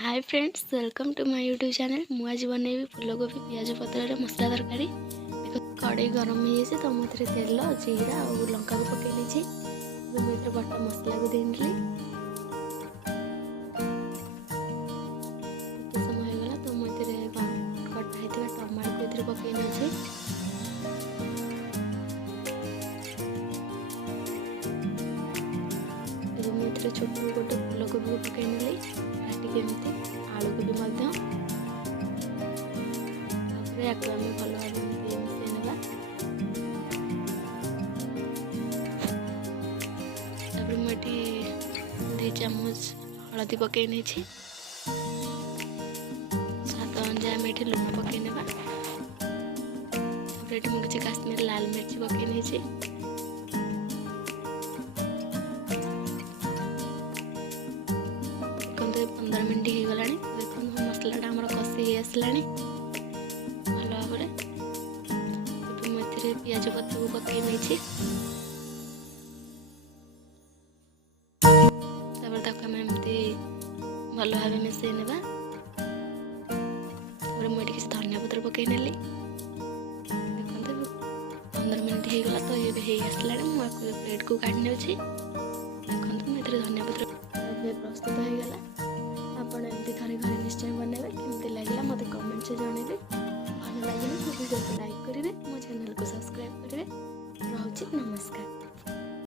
Hi friends, welcome to my YouTube channel. मुझे बनैबी फूलकोबी पियाज पतर मसला तरकारी। देखो कड़े गरम हो जाए तो मुझे तेल जीरा और लंका को पकई नहीं मुझे बटा मसला को दे समय होगा तो मुझे कटा होता टमाटो को पकई नहीं मुझे छोट गोटे फूलकोबी को पकई नेली काटिक एमती आलू को भी आपको आम भल भाव मिसई ना मुझे 2 चामच हलदी पकई नहीं स्वाद अनुसार ये लुण पकई ना मुझे काश्मीर लाल मिर्च पकई नहीं 15 मिनट हो गला देखो मसलाटा आम कषि आसला भल भाव मुझे पियाज पत्ता को पकई नहीं एमती भल भाव मिसई ना मुझे किसी धनिया पत्र पकई नेली देखते 15 मिनट हो गला तो ये आसला मुझे प्लेट को काढ़ी ने देखो मुझे धनिया पत्र प्रस्तुत हो गला। आपण एमती थे घर निश्चय बनइबे केमती लगे मत कमेंट से जनइबे भल लगे तो वीडियो को लाइक करेंगे मो चैनल को सब्सक्राइब करेंगे। रोचे नमस्कार।